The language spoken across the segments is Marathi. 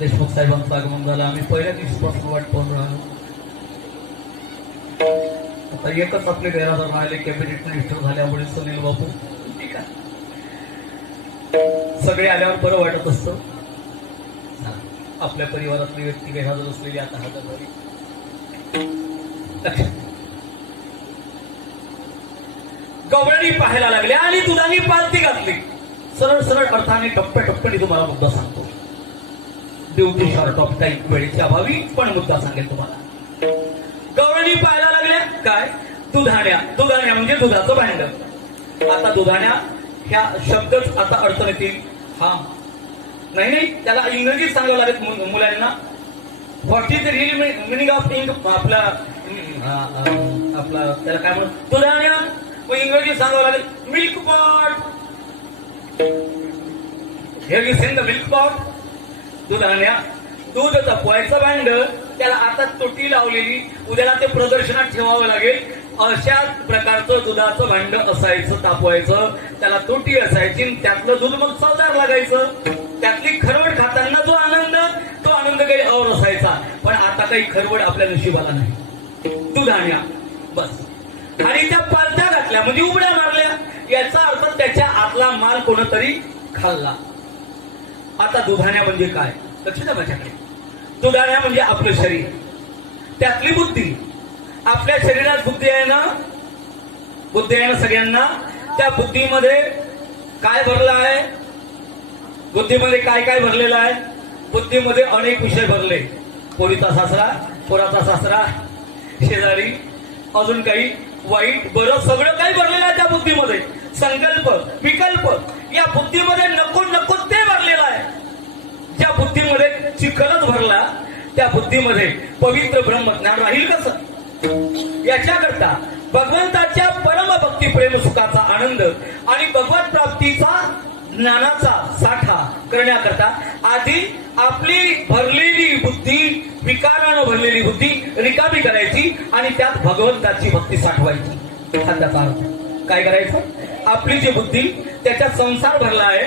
देशमुख साहेबांचं आगमन झालं. आम्ही पहिल्या दिवसापासून वाट पाहून राहिलो. आता एकच आपले गैरहजर राहिले कॅबिनेट मिनिस्टर झाल्यामुळे सुनील बापू. ठीक आहे, सगळे आल्यावर बरं वाटत असतं. आपल्या परिवारातली व्यक्ती गैरहजर असलेली आता हजर झाली. गवळणी पाहायला लागल्या आणि दुधानी पालती घातली. सरळ सरळ अर्थाने टप्प्याटप्प्याने तुम्हाला मुद्दा सांगतो. ड्युटी शॉर्ट ऑफ टाईम, वेळेच्या अभावी, पण मुद्दा सांगेल तुम्हाला. गवळणी पाहायला लागल्या काय? दुधाण्या. दुधाण्या म्हणजे दुधाचं भांड. आता दुधाण्या ह्या शब्दच आता अडचण येतील. हा नाही नाही, त्याला इंग्रजीत सांगावं लागेल मुलांना. What is the real meaning of आपला त्याला काय म्हणून दुधाण्या इंग्रजीत सांगावं लागेल. Milk pot. Here you send the milk pot. दुधाण्या दूध तापवायचं भांड, त्याला आता तोटी लावलेली, उद्याला ते प्रदर्शनात ठेवावं लागेल. अशाच प्रकारचं दुधाचं भांड असायचं तापवायचं. त्याला तोटी असायची, त्यातलं दूध मग चवदार लागायचं. त्यातली खरवड खाताना जो आनंद, तो आनंद काही और असायचा. पण आता काही खरवड आपल्या नशिबाला नाही. दुधाण्या बस. आणि त्या पालत्या घातल्या म्हणजे उघड्या मारल्या. याचा अर्थ त्याच्या आतला माल कोणतरी खाल्ला. आता दुधाण्या म्हणजे काय? लक्ष द्या माझ्याकडे. दुधाण्या म्हणजे आपलं शरीर, त्यातली बुद्धी. आपल्या शरीरात बुद्धी आहे ना, बुद्धी आहे ना सगळ्यांना. त्या बुद्धीमध्ये काय भरलं आहे? बुद्धीमध्ये काय काय भरलेलं आहे? बुद्धीमध्ये अनेक विषय भरले. पोरीचा सासरा, पोराचा सासरा, शेजारी, अजून काही वाईट बरं सगळं काही भरलेलं आहे त्या बुद्धीमध्ये. संकल्प, विकल्प, या बुद्धीमध्ये नको नको ते भरलेलं आहे. ज्या बुद्धीमध्ये चिखलच भरला, त्या बुद्धीमध्ये पवित्र ब्रह्मज्ञान राहील कसं? याच्याकरता भगवंताच्या परमभक्ती प्रेम सुखाचा आनंद आणि भगवत प्राप्तीचा ज्ञानाचा साठा करण्याकरता आधी आपली भरलेली बुद्धी, विकारानं भरलेली बुद्धी रिकामी करायची आणि त्यात भगवंताची भक्ती साठवायची. हा त्याचा अर्थ. काय करायचं? आपली जी बुद्धी, त्याच्यात संसार भरला आहे.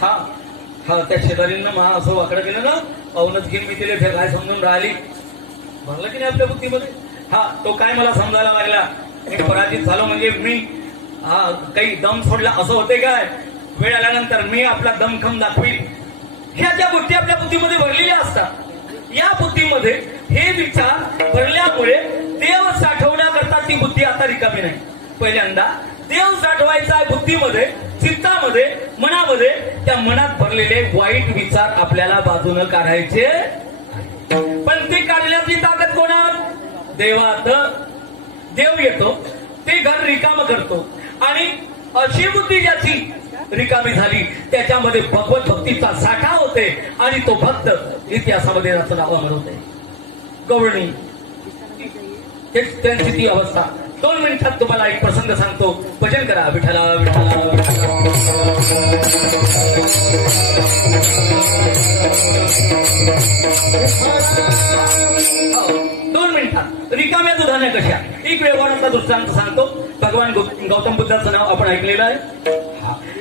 हा हा त्या शेजारींना महा असं वाकडं केलं ना, अवनच घेऊन मी तिला काय समजून राहिली. भरलं की नाही आपल्या बुद्धीमध्ये? हा, तो काय मला समजायला लागला. मी पराजित झालो म्हणजे मी काही दम सोडला असं होते काय? वेळ आल्यानंतर मी आपला दमखम दाखवील. ह्या ज्या गोष्टी आपल्या बुद्धीमध्ये भरलेल्या असतात, या बुद्धीमध्ये हे विचार भरल्यामुळे देव साठवण्याकरता ती बुद्धी आता रिकामी नाही. पहिल्यांदा देव साठवायचा आहे बुद्धीमध्ये, चित्तामध्ये, मनामध्ये. त्या मनात भरलेले वाईट विचार आपल्याला बाजूने काढायचे. पण ते काढण्याची ताकद कोणात? देवात. देव येतो, ते घर रिकाम करतो आणि अशी बुद्धी ज्याची रिकामी झाली त्याच्यामध्ये भगवत भक्तीचा साठा होते आणि तो भक्त इतिहासामध्ये त्याचं नाव अमर होते. गवळणी हेच त्यांची ती अवस्था. 2 मिनिटात तुम्हाला एक प्रसंग सांगतो. भजन करा विठ्ठला विठ्ठला विठ्ठला. 2 मिनिटात रिकाम्या दुधाने कशा. एक व्यवहाराचा दृष्टांत सांगतो. भगवान गौतम बुद्धाचं नाव आपण ऐकलेलं आहे.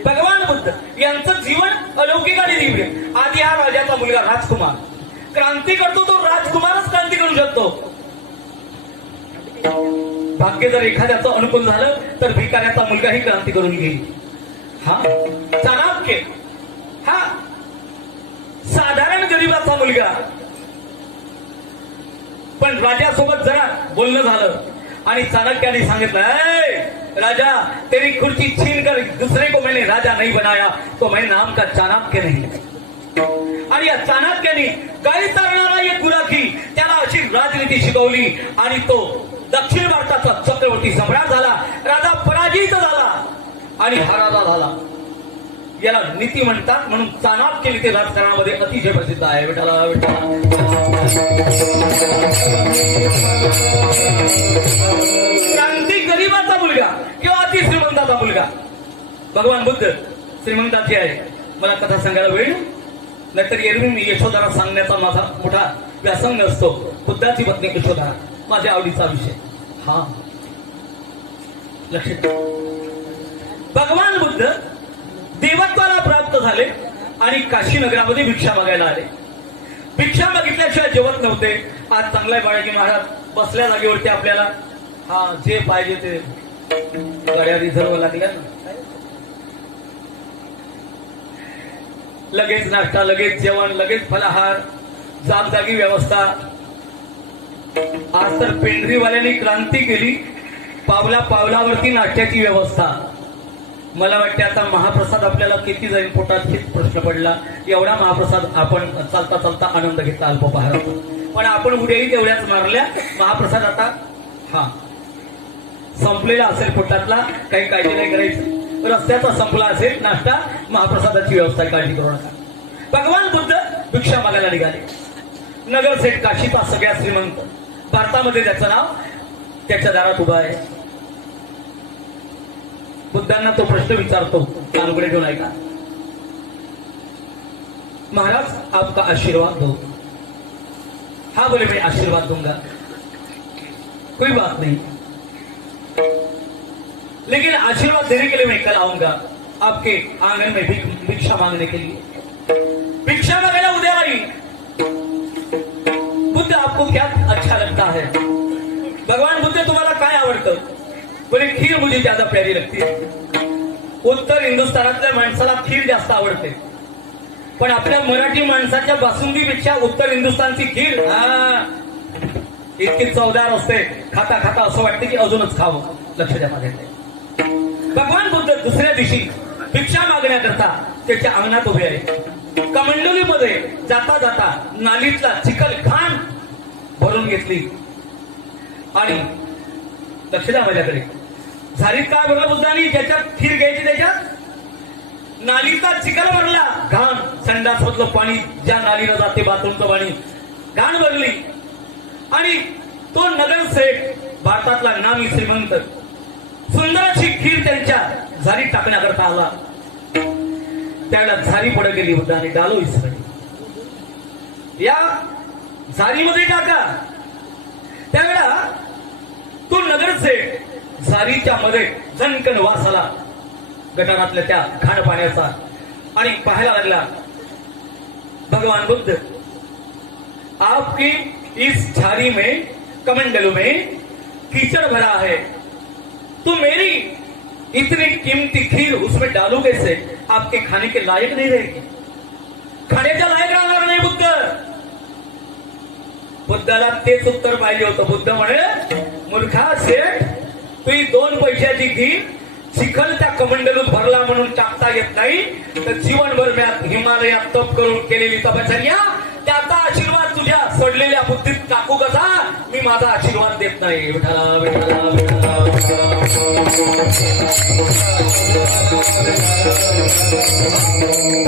भगवान बुद्ध यांचं जीवन अलौकिक आणि दिव्य. आधी हा राजाचा मुलगा राजकुमार क्रांती करतो. तो राजकुमारच क्रांती करू शकतो. भाग्य जर एखाद्याचं अनुकूल झालं तर भिकाऱ्याचा मुलगाही क्रांती करून घेईल. हा चाणक्य हा साधारण गरीबाचा मुलगा, पण राजासोबत जरा बोलणं झालं आणि चाणक्याने सांगितलं, राजा तेरी खुर्ची छीन कर दुसरे को मैंने राजा नहीं बनाया तो मैं नाम का चाणक्य नहीं. आणि या चाणक्याने गाई चालणारा एक गुराखी त्याला अशी राजनीती शिकवली आणि तो दक्षिण भारताचा चक्रवर्ती सम्राट झाला. राजा पराजित झाला आणि हा राजा झाला. याला नीती म्हणतात. म्हणून चाणक्य नीती राजकारणामध्ये अतिशय प्रसिद्ध आहे. विठ्ठला विठ्ठला. क्रांती गरीबाचा मुलगा किंवा अति श्रीमंताचा मुलगा. भगवान बुद्ध श्रीमंताचे आहे. मला कथा सांगायला वेळ नाहीतर एरवी मी यशोधरा सांगण्याचा माझा मोठा व्यासंग असतो. बुद्धाची पत्नी यशोधरा माझ्या आवडीचा विषय. हा लक्षात. भगवान बुद्ध देवत्वाला प्राप्त झाले आणि काशी नगरामध्ये भिक्षा मागायला आले. भिक्षा मागितल्याशिवाय जेवत नव्हते. आज चांगलाय बाळाजी महाराज बसल्या जागेवरती आपल्याला हा जे पाहिजे ते गाड्या रिझर्व लागल्या ना. लगेच नाश्ता, लगेच जेवण, लगेच फलाहार, जागजागी व्यवस्था. आज तर पेंढरीवाल्यांनी क्रांती केली. पावला पावलावरती नाश्त्याची व्यवस्था. मला वाटते आता महाप्रसाद आपल्याला किती जाईल पोटात हेच प्रश्न पडला. एवढा महाप्रसाद आपण चालता चालता आनंद घेतला अल्पपहाराचा. पण आपण उद्याही तेवढ्याच मारल्या. महाप्रसाद आता हा संपलेला असेल पोटातला, काही काळजी नाही करायची. रस्त्याचा संपला असेल नाश्ता, महाप्रसादाची व्यवस्था काळजी करू नका. भगवान बुद्ध भिक्षा मागायला निघाले. नगरसेठ काशीचा सगळ्यात श्रीमंत, भारतामध्ये त्याचं नाव त्याच्या दारात उभा आहे. बुद्धांना तो प्रश्न विचारतो. कानगुडे घेऊन ऐका. महाराज आपका आशीर्वाद दो. हाँ बोले मैं आशीर्वाद दूंगा, कोई बात नहीं, लेकिन आशीर्वाद देने के लिए मैं कल आऊंगा आपके आंगन में भिक्षा मांगने के लिए. भिक्षा मांगना उद्या आई. बुद्ध आपको क्या अच्छा लगता है? भगवान बुद्ध तुम्हाला काय आवडतं? बोले खीर मुझे ज्यादा प्यारी लगती है. उत्तर हिंदुस्थानातल्या माणसाला खीर जास्त आवडते, पण आपल्या मराठी माणसाच्या बासुंदीपेक्षा उत्तर हिंदुस्थानची खीर इतकी चवदार असते. खाता खाता असं वाटतं की अजूनच खावं. लक्ष द्या माझ्या. भगवान बुद्ध दुसऱ्या दिवशी भिक्षा मागण्याकरता त्याच्या अंगणात उभे आहे. कमंडलीमध्ये जाता जाता नालीतला चिखल घाण भरून घेतली आणि लक्ष द्या माझ्याकडे. झालीत काय भरलं बुद्धांनी? ज्याच्यात खीर घ्यायची त्याच्यात नालीचा चिखल भरला. घाण संडासमधलं पाणी ज्या नालीला जाते बाथरूमचं पाणी घाण भरली. आणि तो नगरसेठ भारतातला नामी श्रीमंत सुंदर अशी खीर त्यांच्या झारीत टाकण्याकरता आला. त्याला झारी पड गेली. बुद्धाने डालो इसरली. या झारीमध्ये टाका. त्यावेळा तो नगरसेठ झारीच्या मध्ये झणकन वास आला गटारातल्या त्या घाण पाण्याचा आणि पाहायला लागला. भगवान बुद्ध आपकी इस झारी में कमंडलों में कीचड़ भरा है, तो मेरी इतनी कीमती खीर उसमें डालू कैसे? आपके खाने के लायक नहीं रहेगी. खाण्याच्या लायक राहणार नाही बुद्ध. बुद्धाला तेच उत्तर पाहिजे होतं. बुद्ध म्हणे मूर्खा सेठ, तुझी 2 पैशाची खीर चिखल त्या कमंडलूत भरला म्हणून टाकता येत नाही. तर जीवनभर मी हिमालयात तप करून केलेली तपश्चर्या त्याचा आशीर्वाद तुझ्या सडलेल्या बुद्धीत टाकू कसा? मी माझा आशीर्वाद देत नाही. विठ्ठला विठ्ठला विठ्ठला.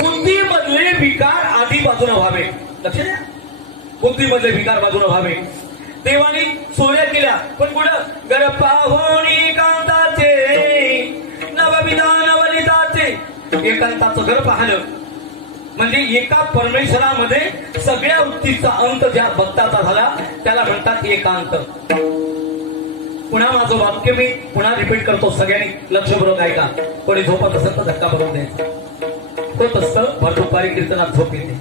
बुद्धीमधले विकार आधी बाजूने व्हावे. लक्ष द्या. बुद्धीमधले विकार बाजूने व्हावे. देवानी सोया केल्या, पण कुठं गर पाहुणी कांताचे नवविधा नवलिताचे एकांताचं घर पाहिलं म्हणजे एका परमेश्वरामध्ये सगळ्या वृत्तीचा अंत ज्या भक्ताचा झाला त्याला म्हणतात एकांत. पुन्हा माझं वाक्य मी पुन्हा रिपीट करतो, सगळ्यांनी लक्षपूर्वक ऐका. कोणी झोपत असेल तर धक्का बघून द्यायचा. होत असतं भर दुपारी कीर्तनात झोप येते.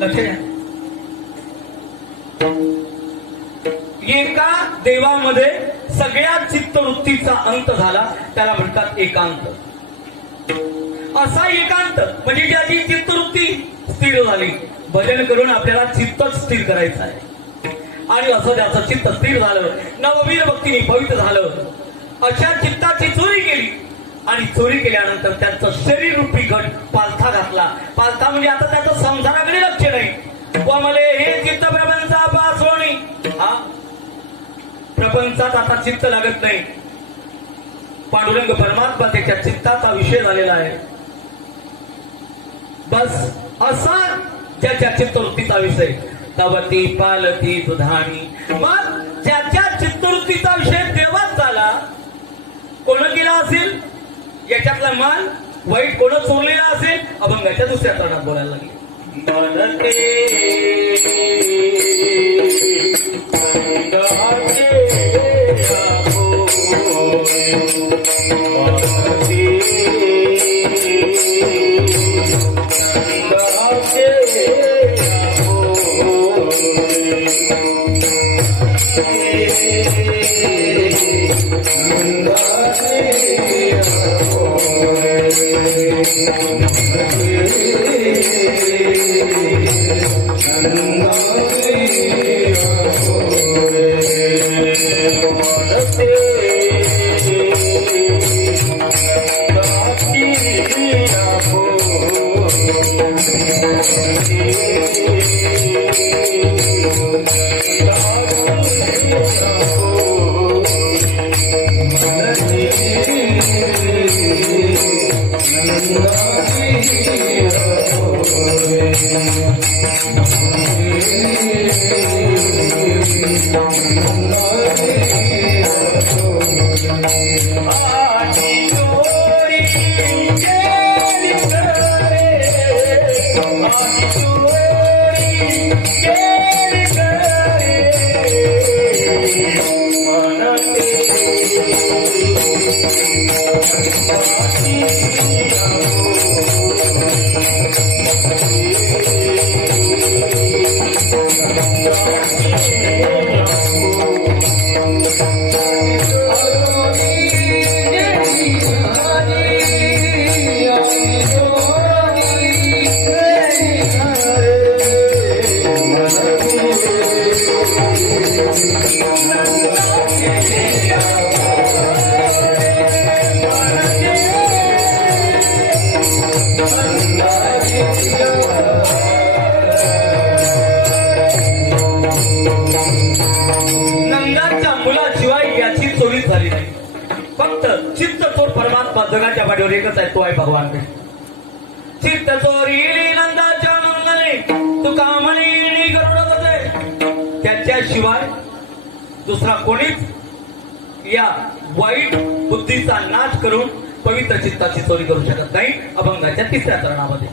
लक्ष द्या. एका देवामध्ये सगळ्या चित्तवृत्तीचा अंत झाला त्याला म्हणतात एकांत. असा एकांत म्हणजे ज्याची चित्तवृत्ती स्थिर झाली. भजन करून आपल्याला चित्तच स्थिर करायचं आहे आणि असं ज्याचं चित्त स्थिर झालं, नववीर भक्तीने पवित्र झालं, अशा चित्ताची चोरी केली आणि चोरी केल्यानंतर त्यांचं शरीर रूपी घट पालथा घातला. पालथा म्हणजे आता त्याचं संसाराकडे लक्ष नाही. मला हे चित्त प्रपंचा पासोणी, हा प्रपंचात आता चित्त लागत नाही. पांडुरंग परमात्मा त्याच्या चित्ताचा विषय झालेला आहे. बस असा ज्याच्या चित्तवृत्तीचा विषय तवती पालती दुधाणी. मग ज्याच्या चित्तवृत्तीचा विषय देवाच झाला, कोण केला असेल याच्यातला मान वाईट कोण चोरलेला असेल, अभंगाच्या दुसऱ्या तरुणात बोलायला लागले. नंदाच्या मुलाशिवाय याची चोरी झाली नाही. फक्त चित्त चोर परमात्मा जगाच्या पाठीवर एकच आहे, तो आहे भगवान कृष्ण. चित्त चोरी नंदाच्या मंगले तुका म्हणी गरुड बसे. त्याच्याशिवाय दुसरा कोणीच या वाईट बुद्धीचा नाश करून पवित्र चित्ताची चोरी करू शकत नाही. अभंगाच्या तिसऱ्या चरणामध्ये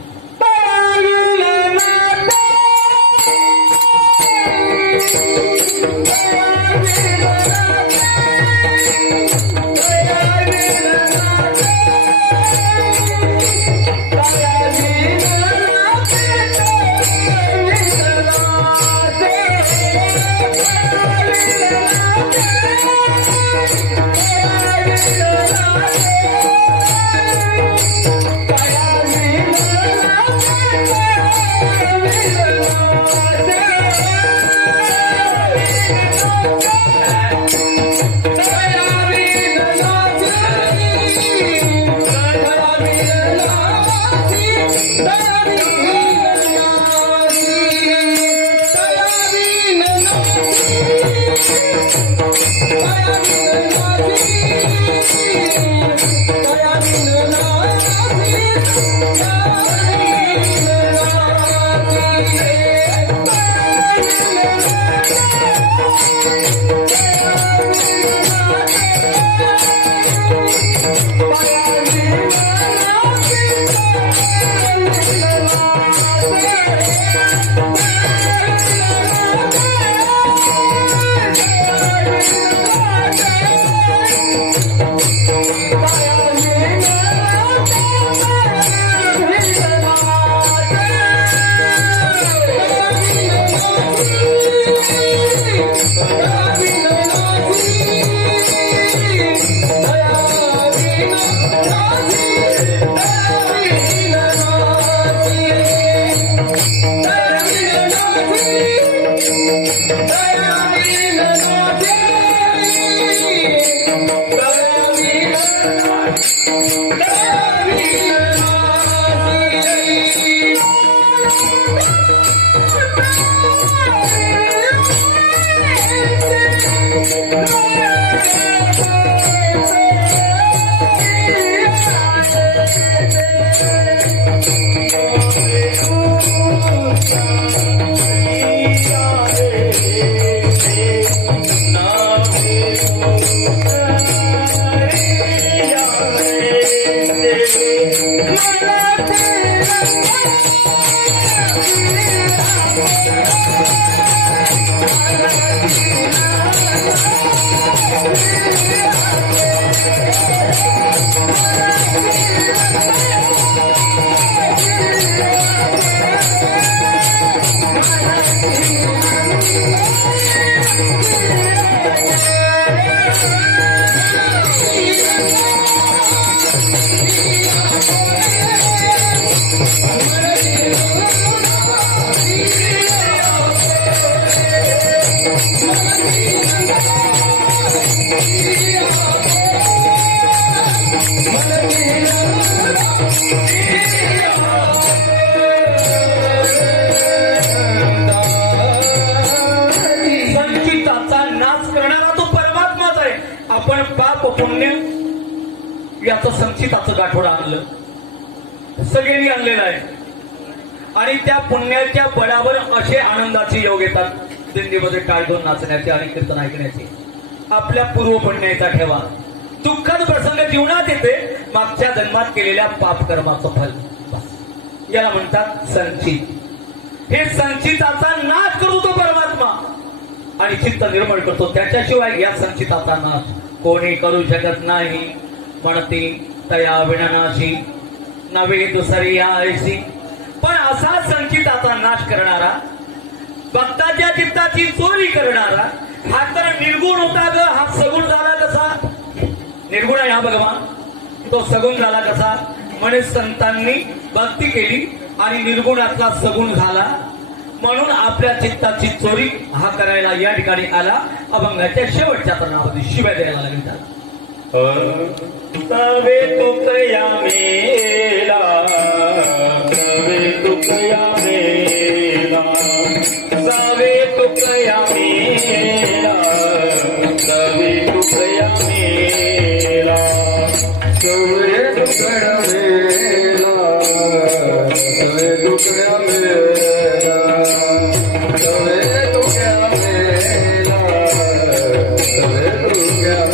पुण्य याचं संचिताचं गाठोडं आणलं, सगळ्यांनी आणलेलं आहे. आणि त्या पुण्याच्या बळावर असे आनंदाचे योग येतात, दिंडीमध्ये टाळ दोन नाचण्याचे आणि कीर्तन ऐकण्याचे. आपल्या पूर्व पुण्याचा ठेवा. दुःखद प्रसंग जीवनात येते, मागच्या जन्मात केलेल्या पापकर्माचं फल, याला म्हणतात संचित. हे संचिताचा नाश करतो तो परमात्मा आणि चित्त निर्मळ करतो. त्याच्याशिवाय या संचिताचा नाश कोणी करू शकत नाही. म्हणती तया विनानाशी नवे दुसरी आयशी. पण असा संचिताचा नाश करणारा, भक्ताच्या चित्ताची चोरी करणारा हा तर निर्गुण होता ग. हा सगुण झाला कसा? निर्गुण आहे हा भगवान, तो सगुण झाला कसा? म्हणे संतांनी भक्ती केली आणि निर्गुणातला सगुण झाला, म्हणून आपल्या चित्ताची चोरी हा करायला या ठिकाणी आला. अभंगाच्या शेवटच्या प्रणामध्ये शिव्या द्यायला लागेल त्याला. तवे तुकया मेला, तवे तुकया मेला, तवे तुकया मेला, तवे तुकया मेला, तवे तुकया मेला, तवे तुकया मेला, तवे तुकया मेला, तवे तुकया मेला.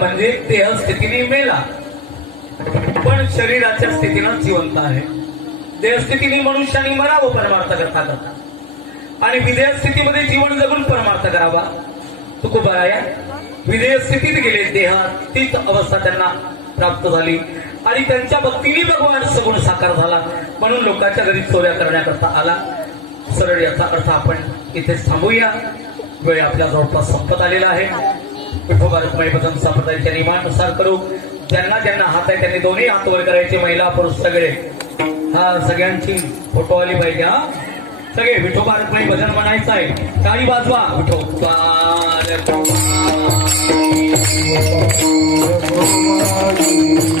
म्हणजे देह स्थितीने मेला, पण शरीराच्या स्थितीनं जिवंत आहे. देहस्थितीने मनुष्याने मरावं परमार्थ करता करता, आणि विधेय स्थितीमध्ये जीवन जगून परमार्थ करावा. तुकोबाराया विधेय स्थितीत गेले, देहात तीच अवस्था त्यांना प्राप्त झाली आणि त्यांच्या भक्तीने भगवान सगुण साकार झाला. म्हणून लोकांच्या घरी चोऱ्या करण्याकरता आला. सरळ याचा अर्थ आपण इथेच थांबूया. वेळ आपल्या जवळपास संपत आलेला आहे. विठोबारखुमाई भजन संप्रदायाच्या नियमानुसार करू. ज्यांना ज्यांना हात आहे त्यांनी दोन्ही हात वर करायचे, महिला पुरुष सगळे. हा सगळ्यांची फोटो आली पाहिजे. हा सगळे विठोबा रखुमाई भजन म्हणायचं आहे. टाळी वाजवा. विठोबा रखुमाई.